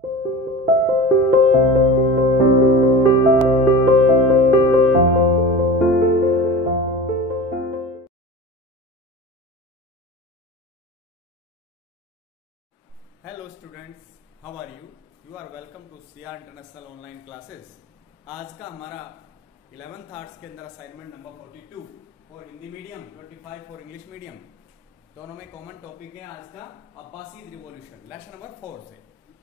Hello students, how are you? You are welcome to CR international online classes. आज का हमारा 11th arts के अंदर assignment number 42 for Hindi medium, 25 for English medium, दोनों में common topic है आज का अब्बासीद रिवॉल्यूशन, लेसन नंबर 4 से।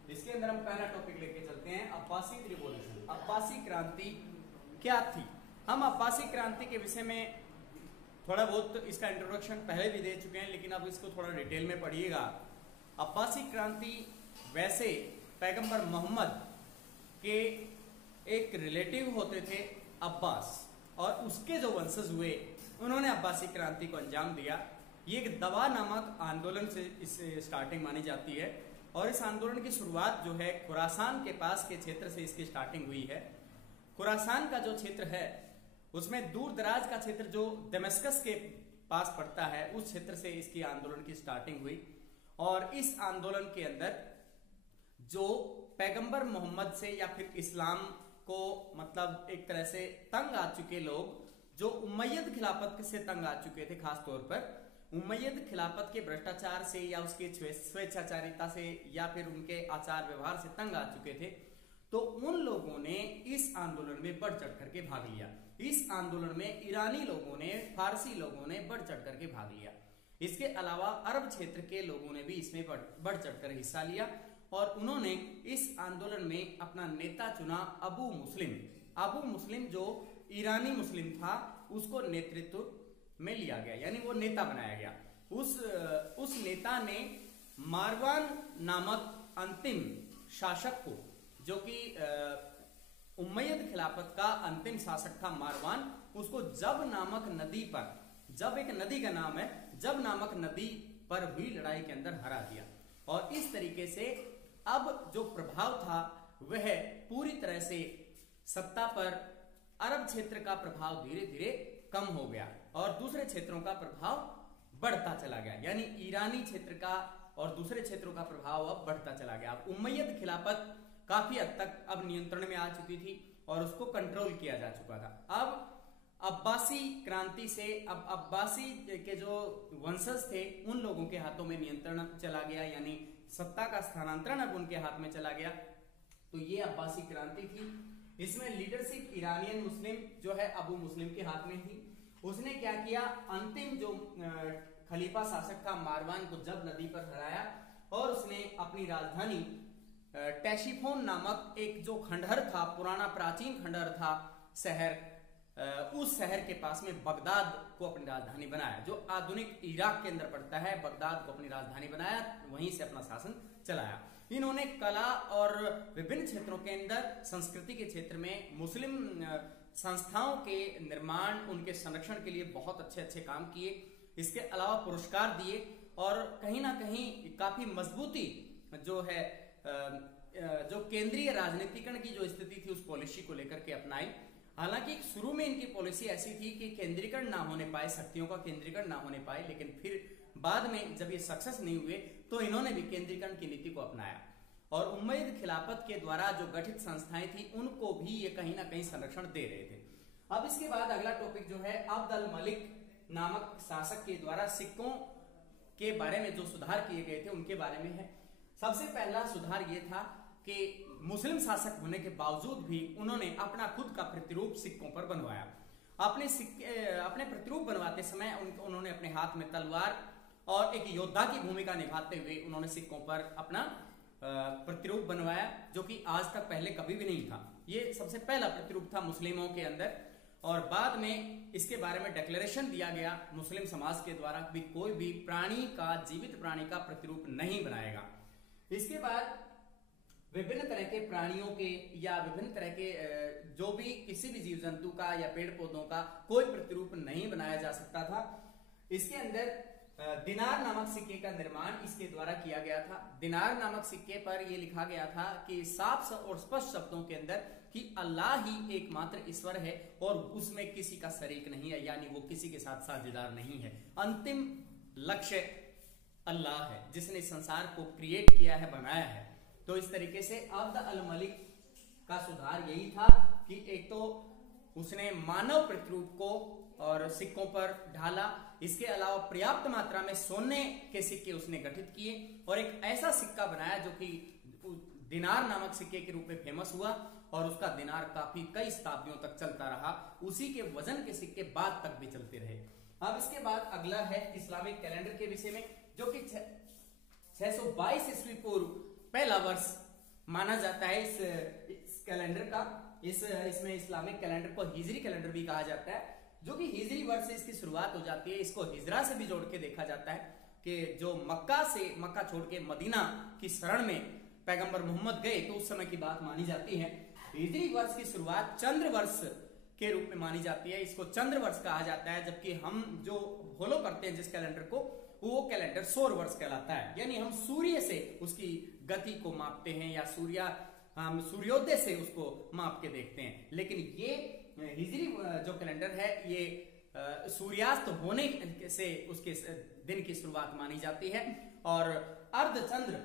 इसके अंदर हम पहला टॉपिक लेके चलते हैं अब्बासीद रिवॉल्यूशन। अब्बासी क्रांति क्या थी? हम अब्बासी क्रांति के विषय में थोड़ा बहुत इसका इंट्रोडक्शन पहले भी दे चुके हैं, लेकिन अब इसको थोड़ा डिटेल में पढ़िएगा। अब्बासी क्रांति वैसे पैगंबर मोहम्मद के एक रिलेटिव होते थे अब्बास, और उसके जो वंशज हुए उन्होंने अब्बासी क्रांति को अंजाम दिया। ये एक दवा नामक आंदोलन से इसे स्टार्टिंग मानी जाती है, और इस आंदोलन की शुरुआत जो है खुरासान के पास के क्षेत्र से इसकी स्टार्टिंग हुई है। खुरासान का जो क्षेत्र है उसमें दूर दराज का क्षेत्र जो दमिश्कस के पास पड़ता है, उस क्षेत्र से इसकी आंदोलन की स्टार्टिंग हुई। और इस आंदोलन के अंदर जो पैगंबर मोहम्मद से या फिर इस्लाम को मतलब एक तरह से तंग आ चुके लोग, जो उम्मय्यद खिलाफत से तंग आ चुके थे, खास तौर पर उम्मय्यद खिलाफत के भ्रष्टाचार से या उसके स्वेच्छाचारिता से या फिर उनके आचार व्यवहार से तंग आ चुके थे, तो उन लोगों ने इस आंदोलन में बढ़ चढ़ करके भाग लिया। इस आंदोलन में ईरानी लोगों ने, फारसी लोगों ने बढ़ चढ़ करके भाग लिया। इसके अलावा अरब क्षेत्र के लोगों ने भी इसमें बढ़ चढ़कर हिस्सा लिया, और उन्होंने इस आंदोलन में अपना नेता चुना अबू मुस्लिम। अबू मुस्लिम जो ईरानी मुस्लिम था, उसको नेतृत्व में लिया गया, यानी वो नेता बनाया गया। उस नेता ने मारवान नामक अंतिम शासक को, जो कि उम्मय्यद खिलाफत का अंतिम शासक था मारवान, उसको जब नामक नदी पर, जब एक नदी का नाम है, जब नामक नदी पर हुई लड़ाई के अंदर हरा दिया। और इस तरीके से अब जो प्रभाव था वह पूरी तरह से सत्ता पर, अरब क्षेत्र का प्रभाव धीरे धीरे कम हो गया और दूसरे क्षेत्रों का प्रभाव बढ़ता चला गया, यानी ईरानी क्षेत्र का और दूसरे क्षेत्रों का प्रभाव अब बढ़ता चला गया। अब उम्मय्यद खिलाफत काफी हद तक अब नियंत्रण में आ चुकी थी और उसको कंट्रोल किया जा चुका था। अब अब्बासी क्रांति से अब अब्बासी के जो वंशज थे उन लोगों के हाथों में नियंत्रण चला गया, यानी सत्ता का स्थानांतरण अब उनके हाथ में चला गया। तो ये अब्बासी क्रांति थी। इसमें लीडरशिप ईरानियन मुस्लिम जो है अबू मुस्लिम के हाथ में थी। उसने क्या किया, अंतिम जो खलीफा शासक था मारवान को जब नदी पर हराया, और उसने अपनी राजधानी टेशिफोन नामक एक जो खंडहर था, पुराना प्राचीन खंडहर था शहर, उस शहर के पास में बगदाद को अपनी राजधानी बनाया, जो आधुनिक इराक के अंदर पड़ता है। बगदाद को अपनी राजधानी बनाया, वहीं से अपना शासन चलाया। इन्होंने कला और विभिन्न क्षेत्रों के अंदर, संस्कृति के क्षेत्र में मुस्लिम संस्थाओं के निर्माण, उनके संरक्षण के लिए बहुत अच्छे अच्छे काम किए। इसके अलावा पुरस्कार दिए, और कहीं ना कहीं काफी मजबूती जो है, जो केंद्रीय राजनीतिकरण की जो स्थिति थी, उस पॉलिसी को लेकर के अपनाई। हालांकि शुरू में इनकी पॉलिसी ऐसी थी कि केंद्रीकरण ना होने पाए, शक्तियों का केंद्रीकरण ना होने पाए, लेकिन फिर बाद में जब ये सक्सेस नहीं हुए तो इन्होंने भी केंद्रीकरण की नीति को अपनाया, और उम्मय्यद खिलाफत के द्वारा जो गठित संस्थाएं थी उनको भी ये कहीं ना कहीं संरक्षण दे रहे थे। अब इसके बाद अगला टॉपिक जो है अब्द अल मलिक नामक शासक के द्वारा सिक्कों के बारे में जो सुधार किए गए थे उनके बारे में है। सबसे पहला सुधार ये था कि मुस्लिम शासक होने के बावजूद भी उन्होंने अपना खुद का प्रतिरूप सिक्कों पर बनवाया। अपने प्रतिरूप बनवाते समय उन्होंने अपने हाथ में तलवार और एक योद्धा की भूमिका निभाते हुए उन्होंने सिक्कों पर अपना प्रतिरूप बनवाया, जो कि आज तक पहले कभी भी नहीं था। ये सबसे पहला प्रतिरूप था मुस्लिमों के अंदर, और बाद में इसके बारे में डिक्लेरेशन दिया गया मुस्लिम समाज के द्वारा भी कोई भी प्राणी का, जीवित प्राणी का प्रतिरूप नहीं बनाएगा। इसके बाद विभिन्न तरह के प्राणियों के या विभिन्न तरह के जो भी किसी भी जीव जंतु का या पेड़ पौधों का कोई प्रतिरूप नहीं बनाया जा सकता था। इसके अंदर दिनार नामक सिक्के का निर्माण इसके द्वारा किया गया था। दिनार नामक सिक्के पर यह लिखा गया था कि साफ और स्पष्ट शब्दों के अंदर कि अल्लाह ही एकमात्र ईश्वर है और उसमें किसी का शरीक नहीं है, यानी वो किसी के साथ साझेदार नहीं है। अंतिम लक्ष्य अल्लाह है जिसने संसार को क्रिएट किया है, बनाया है। तो इस तरीके से अब्द अल मलिक का सुधार यही था कि एक तो उसने मानव प्रतिरूप को और सिक्कों पर ढाला, इसके अलावा पर्याप्त मात्रा में सोने के सिक्के उसने गठित किए और एक ऐसा सिक्का बनाया जो कि दिनार नामक सिक्के के रूप में फेमस हुआ और उसका दिनार काफी कई शताब्दियों तक चलता रहा, उसी के वजन के सिक्के बाद तक भी चलते रहे। अब इसके बाद अगला है इस्लामिक कैलेंडर के विषय में, जो कि 622 ईस्वी पूर्व पहला वर्ष माना जाता है इस कैलेंडर का। इसमें इस्लामिक कैलेंडर को हिजरी कैलेंडर भी कहा जाता है, जो कि हिजरी वर्ष से इसकी शुरुआत हो जाती है। इसको हिजरा से भी जोड़ के देखा जाता है कि जो मक्का छोड़ के मदीना की शरण में पैगंबर मोहम्मद गए तो उस समय की बात मानी जाती है। हिजरी वर्ष की शुरुआत चंद्र वर्ष के रूप में मानी जाती है, इसको चंद्र वर्ष कहा जाता है, जबकि हम जो फॉलो करते हैं जिस कैलेंडर को, वो कैलेंडर सौर वर्ष कहलाता है। यानी हम सूर्य से उसकी गति को मापते हैं या हम सूर्योदय से उसको माप के देखते हैं। लेकिन ये हिजरी जो कैलेंडर है ये सूर्यास्त होने से उसके दिन की शुरुआत मानी जाती है। और अर्धचंद्र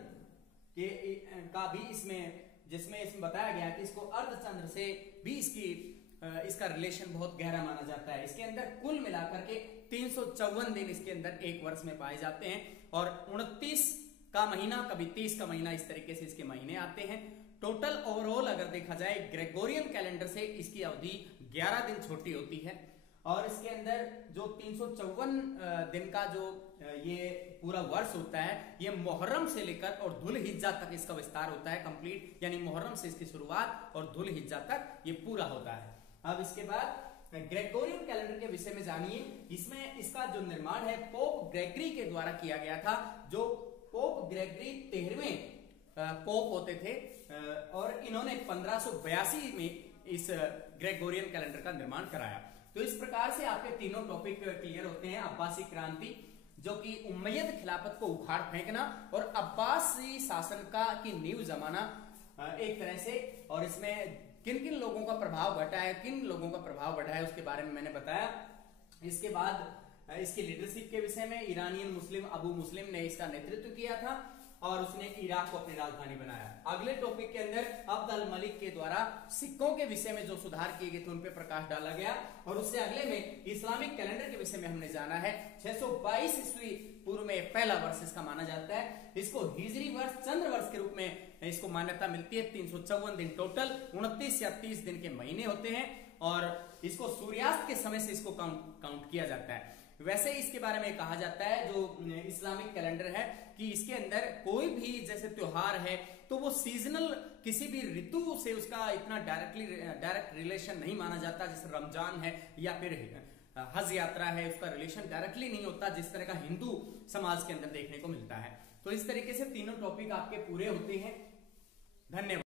का भी इसमें बताया गया कि इसको अर्धचंद्र से भी इसका रिलेशन बहुत गहरा माना जाता है। इसके अंदर कुल मिलाकर के 354 दिन इसके अंदर एक वर्ष में पाए जाते हैं और 29 का महीना, कभी 30 का महीना, इस तरीके से इसके महीने आते हैं। टोटल ओवरऑल अगर देखा जाए ग्रेगोरियन कैलेंडर से इसकी अवधि 11 दिन छोटी होती है और इसके अंदर जो 354 दिन का जो ये पूरा वर्ष होता है, ये मुहर्रम से लेकर और धुल हिज्जा तक इसका विस्तार होता है कंप्लीट, यानी मुहर्रम से इसकी शुरुआत और धुल हिज्जा तक ये पूरा होता है। अब इसके बाद ग्रेगोरियन कैलेंडर के विषय में जानिए। इसमें इसका जो निर्माण है पोप ग्रेगरी के द्वारा किया गया था। जो पोप ग्रेगरी 13वें पोप होते थे और इन्होंने 1582 में इस ग्रेगोरियन कैलेंडर का निर्माण कराया। तो इस प्रकार से आपके तीनों टॉपिक क्लियर होते हैं। अब्बासी क्रांति, जो कि उम्मयद खिलाफत को उखाड़ फेंकना, और अब्बासी शासन की नींव जमाना एक तरह से, और इसमें किन किन लोगों का प्रभाव घटा है, किन लोगों का प्रभाव बढ़ा है, उसके बारे में मैंने बताया। इसके बाद इसकी लीडरशिप के विषय में इरानियन मुस्लिम अबू मुस्लिम ने इसका नेतृत्व किया था और उसने इराक को अपनी राजधानी बनाया। अगले टॉपिक के अंदर अब्द अल मलिक के द्वारा सिक्कों के विषय में जो सुधार किए गए थे उन पे प्रकाश डाला गया, और उससे अगले में इस्लामिक कैलेंडर के विषय में हमने जाना है। 622 ईस्वी पूर्व में पहला वर्ष इसका माना जाता है। इसको हिजरी वर्ष, चंद्र वर्ष के रूप में इसको मान्यता मिलती है। 354 दिन टोटल, 29 या 30 दिन के महीने होते हैं और इसको सूर्यास्त के समय से इसको काउंट किया जाता है। वैसे इसके बारे में कहा जाता है जो इस्लामिक कैलेंडर है कि इसके अंदर कोई भी जैसे त्योहार है तो वो सीजनल, किसी भी ऋतु से उसका इतना डायरेक्ट रिलेशन नहीं माना जाता। जैसे रमजान है या फिर हज यात्रा है, उसका रिलेशन डायरेक्टली नहीं होता जिस तरह का हिंदू समाज के अंदर देखने को मिलता है। तो इस तरीके से तीनों टॉपिक आपके पूरे होते हैं। धन्यवाद।